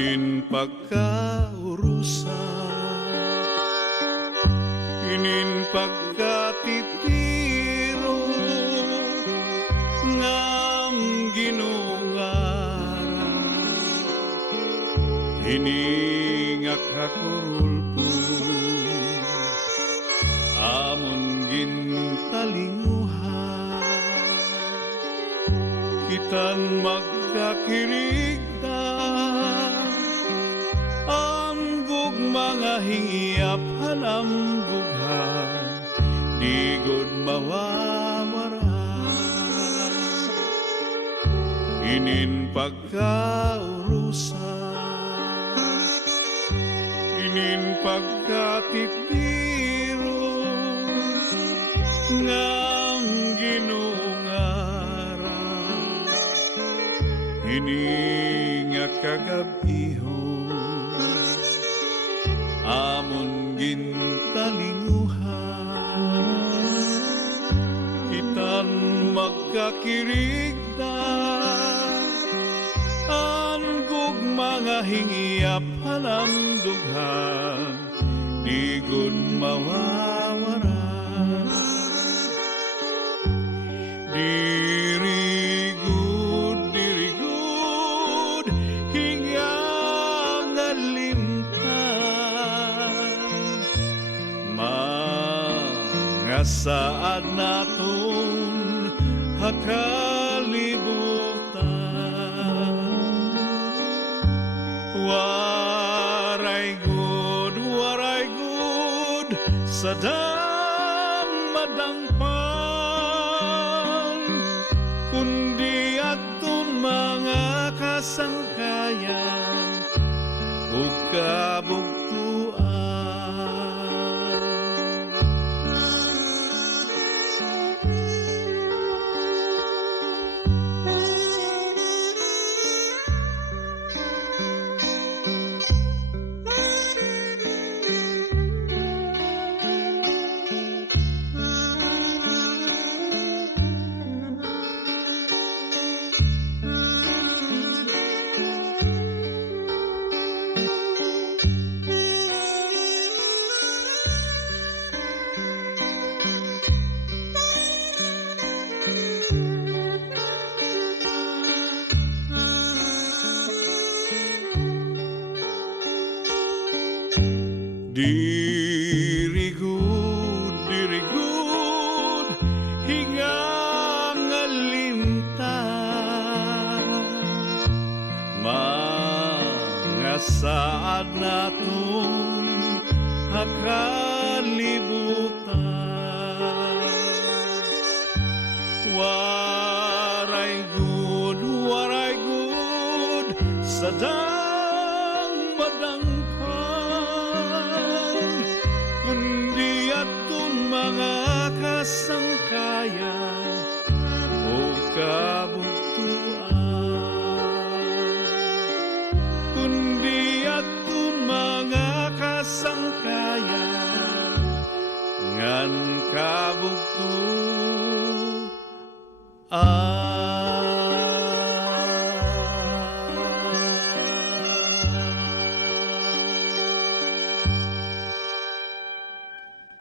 inin pagkaurusa, inin pagkatitiro, ngam ginungara, hiningak hakurulpo, amon gintalinguhan, kitan magkakirigda, amgog mga hingiyap hanambughan, digod mawawara, inin pagkaurusa, inin pagkatitiro, ngam ginungara, hiningak kagabihon, amon gintalinguhan, kitan magkakirigda, angog mga hingiyap hanamdughan, digod mawawara. Dirigud, hingang alimtan, mga saad naton hakalibutan. Waray good sa damadangpan, kundi aton mga kasangkayan ug kabugtuan. Dirigud, hingang alimtan, mga saad naton hakalibutan. Waray good sa damadangpan, kundi aton mga kasangkayan o